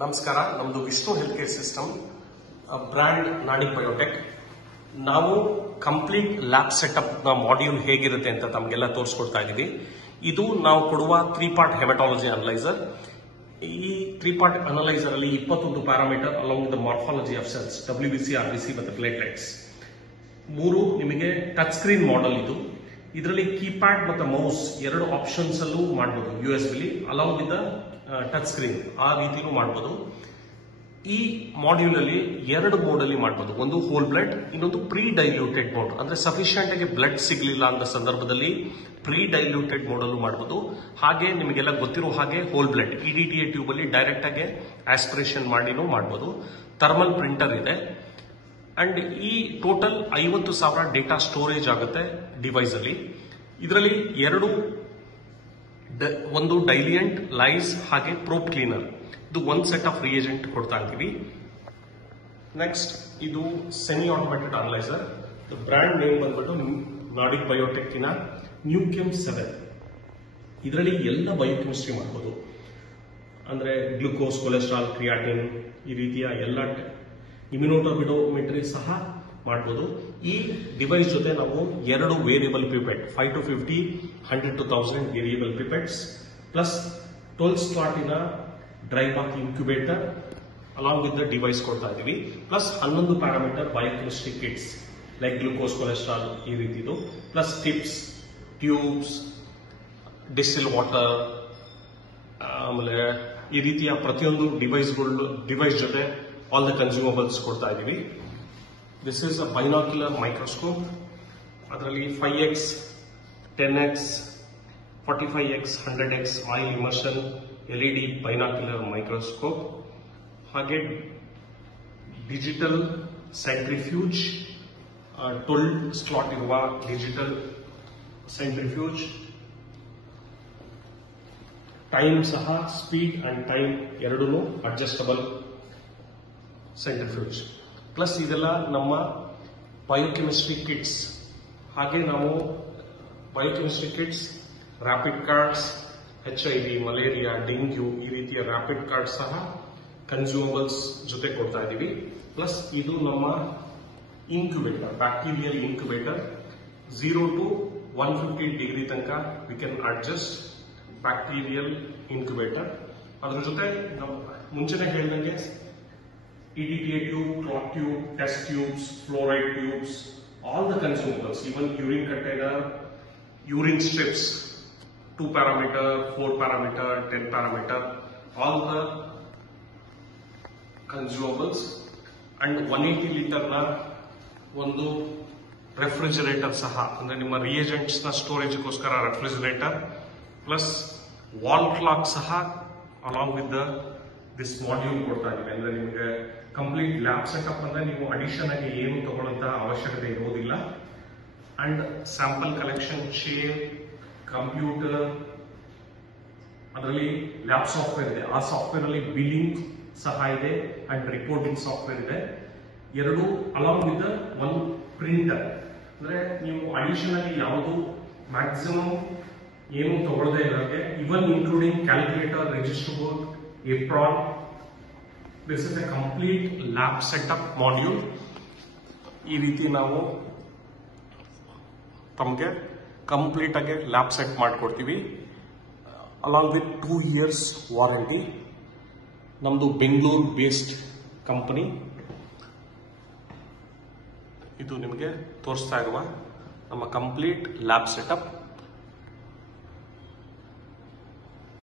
ನಮಸ್ಕಾರ. ನಮ್ದು Vishnu health care system brand ನಾಡಿ ಬಯೋಟೆಕ್. ನಾವು ಕಂಪ್ಲೀಟ್ ಲ್ಯಾಬ್ ಸೆಟಪ್ ನ ಮಾಡ್ಯೂಲ್ ಹೇಗಿರುತ್ತೆ ಅಂತ ತಮಗೆಲ್ಲ ತೋರಿಸ್ಕೊಡ್ತಾ ಇದೀವಿ. ಇದು ನಾವು ಕೊಡುವ 3 ಪಾರ್ಟ್ ಹೆಮಟಾಲಜಿ ಅನಲೈಸರ್. ಈ 3 ಪಾರ್ಟ್ ಅನಲೈಸರ್ ಅಲ್ಲಿ 21 parameter along with the morphology of cells, WBC, RBC ಮತ್ತು ಪ್ಲೇಟ್ಲೆಟ್ಸ್. 3 ನಿಮಗೆ ಟಚ್ ಸ್ಕ್ರೀನ್ ಮಾಡೆಲ್. ಇದರಲ್ಲಿ ಕೀಪ್ಯಾಡ್ ಮತ್ತು ಮೌಸ್ 2 ಆಪ್ಷನ್ಸ್ ಅಲ್ಲೂ ಮಾಡಬಹುದು. USB along with touch screen ಆ ರೀತಿನೂ ಮಾಡಬಹುದು. ಈ ಮಾಡ್ಯೂಲ್ ಅಲ್ಲಿ 2 ಮೋಡ್ ಅಲ್ಲಿ ಮಾಡಬಹುದು. ಒಂದು ಹೋಲ್ ಬ್ಲಡ್, ಇನ್ನೊಂದು ಪ್ರೀ ಡೈಲ್ಯೂಟೆಡ್ ಮೋಡ್. ಅಂದ್ರೆ ಸಫಿಶಿಯಂಟ್ ಆಗಿ ಬ್ಲಡ್ ಸಿಗ್ಲಿಲ್ಲ ಅನ್ನೋ ಸಂದರ್ಭದಲ್ಲಿ ಪ್ರೀ ಡೈಲ್ಯೂಟೆಡ್ ಮೋಡ್ ಅಲ್ಲೂ ಮಾಡಬಹುದು. ಹಾಗೆ ನಿಮಗೆಲ್ಲ ಗೊತ್ತಿರೋ ಹಾಗೆ ಹೋಲ್ ಬ್ಲಡ್ EDTA ಟ್ಯೂಬ್ ಅಲ್ಲಿ ಡೈರೆಕ್ಟ್ ಆಗಿ ಆಸ್ಪಿರೇಷನ್ ಮಾಡಿನೂ ಮಾಡಬಹುದು. ಥರ್ಮಲ್ ಪ್ರಿಂಟರ್ ಇದೆ. ಅಂಡ್ ಈ ಟೋಟಲ್ 50,000 ಡೇಟಾ ಸ್ಟೋರೇಜ್ ಆಗುತ್ತೆ ಡಿವೈಸ್ ಅಲ್ಲಿ. ಇದರಲ್ಲಿ ಒಂದು ಡೈಲಿಯಂಟ್, ಲೈಸ್ ಹಾಗೆ ಪ್ರೋಬ್ ಕ್ಲೀನರ್. ಇದು ಒಂದು ಸೆಟ್ ಆಫ್ ರಿಯೇಜೆಂಟ್ ಕೊಡ್ತಾ ಇದ್ದೀವಿ. ನೆಕ್ಸ್ಟ್ ಇದು semi automated analyser. Brand name ಬಂದ್ಬಿಟ್ಟು ನಾಡಿಕ್ ಬಯೋಟೆಕ್ಕಿನ ನ್ಯೂಕೆಮ್ 7. ಇದರಲ್ಲಿ ಎಲ್ಲ ಬಯೋಕೆಮಿಸ್ಟ್ರಿ ಮಾಡಬಹುದು. ಅಂದ್ರೆ ಗ್ಲೂಕೋಸ್, ಕೊಲೆಸ್ಟ್ರಾಲ್, ಕ್ರಿಯಾಟಿನ್ ಈ ರೀತಿಯ ಎಲ್ಲ ಇಮ್ಯುನೋಟರ್ಬಿಡೋಮೆಟ್ರಿ ಸಹ ಮಾಡಬಹುದು. ಈ ಡಿವೈಸ್ ಜೊತೆ ನಾವು 2 variable pipette, 5 to 50, 100 to 1000 variable pipettes plus 12 ಸ್ಲಾಟಿನ dry block incubator along with the device ಕೊಡ್ತಾ ಇದೀವಿ. Plus 11 parameter biochemistry kits like glucose, cholesterol ಈ ರೀತಿದು, plus tips, tubes, distil water, ಆಮೇಲೆ ಈ ರೀತಿಯ ಪ್ರತಿಯೊಂದು ಡಿವೈಸ್ ಜೊತೆ ಆಲ್ ದ ಕನ್ಸ್ಯೂಮಬಲ್ಸ್ ಕೊಡ್ತಾ ಇದೀವಿ. This is a binocular microscope. ಅದರಲ್ಲಿ 5x, 10x, 45x, 100x oil immersion LED binocular microscope. ಹಾಗೆ ಡಿಜಿಟಲ್ ಸೆಂಟ್ರಿಫ್ಯೂಜ್, 12 ಸ್ಲಾಟ್ ಇರುವ ಡಿಜಿಟಲ್ ಸೆಂಟ್ರಿಫ್ಯೂಜ್. ಟೈಮ್ ಸಹ ಸ್ಪೀಡ್ ಅಂಡ್ ಟೈಮ್ ಎರಡೂ ಅಡ್ಜಸ್ಟಬಲ್ ಸೆಂಟ್ರಿಫ್ಯೂಜ್. ಪ್ಲಸ್ ಇದೆಲ್ಲ ನಮ್ಮ ಬಯೋಕೆಮಿಸ್ಟ್ರಿ ಕಿಟ್ಸ್. ಹಾಗೆ ನಾವು biochemistry kits, rapid cards, HIV, malaria, dengue ಈ ರೀತಿಯ ರ್ಯಾಪಿಡ್ ಕಾರ್ಡ್ ಸಹ ಕನ್ಸ್ಯೂಮಬಲ್ಸ್ ಜೊತೆ ಕೊಡ್ತಾ ಇದೀವಿ. ಪ್ಲಸ್ ಇದು ನಮ್ಮ incubator, bacterial incubator. 0 to 150 degree ತನಕ we can adjust bacterial incubator. ಅದ್ರ ಜೊತೆ ನಾವು ಮುಂಚೆನೆ ಹೇಳಿದಂಗೆ EDTA tube, clot tube, test tubes, fluoride tubes, all the consumables, even urine container, urine strips, 2 parameter, 4 parameter, 10 parameter, all the consumables. And 180 litre ನ ಒಂದು refrigerator ಸಹ, ಅಂದ್ರೆ ನಿಮ್ಮ ರಿಯೇಜೆಂಟ್ಸ್ ನ ಸ್ಟೋರೇಜ್ಗೋಸ್ಕರ ರೆಫ್ರಿಜರೇಟರ್, ಪ್ಲಸ್ ವಾಲ್ ಕ್ಲಾಕ್ ಸಹ ಅಲಾಂಗ್ ವಿತ್ ದಿಸ್ ಮಾಡ್ಯೂಲ್ ಕೊಡ್ತಾ ಇದೀವಿ. ಅಂದ್ರೆ ನಿಮಗೆ ಕಂಪ್ಲೀಟ್ ಲ್ಯಾಬ್ ಸೆಟಪ್ ಅಂದ್ರೆ ನೀವು ಅಡಿಷನ್ ಆಗಿ ಏನು ತಗೊಳ್ಳೋಂತಹ ಅವಶ್ಯಕತೆ ಇರೋದಿಲ್ಲ. And sample collection chair, computer, ಅದರಲ್ಲಿ ಲ್ಯಾಬ್ ಸಾಫ್ಟ್ವೇರ್ ಇದೆ. ಆ ಸಾಫ್ಟ್ವೇರ್ ಅಲ್ಲಿ ಬಿಲ್ಲಿಂಗ್ ಸಹ ಇದೆ ಅಂಡ್ ರಿಪೋರ್ಟಿಂಗ್ ಸಾಫ್ಟ್ವೇರ್ ಇದೆ. 2 ಅಲಾಂಗ್ ವಿತ್ 1 ಪ್ರಿಂಟರ್. ಅಂದ್ರೆ ನೀವು ಅಡಿಷನ್ ಆಗಿ ಯಾವುದು ಮ್ಯಾಕ್ಸಿಮಮ್ ಏನು ತಗೊಳ್ಳದೆ ಇರೋಕೆ, ಇವನ್ including calculator, register board, apron. This is A complete lab setup module. ಈ ರೀತಿ ನಾವು ತಮಗೆ ಕಂಪ್ಲೀಟ್ ಆಗಿ ಲ್ಯಾಬ್ ಸೆಟ್ ಮಾಡಿಕೊಡ್ತೀವಿ ಅಲಾಂಗ್ ವಿತ್ 2 years ವಾರಂಟಿ. ನಮ್ದು ಬೆಂಗಳೂರು ಬೇಸ್ಡ್ ಕಂಪನಿ. ಇದು ನಿಮಗೆ ತೋರಿಸ್ತಾ ಇರುವ ನಮ್ಮ ಕಂಪ್ಲೀಟ್ ಲ್ಯಾಬ್ ಸೆಟಪ್.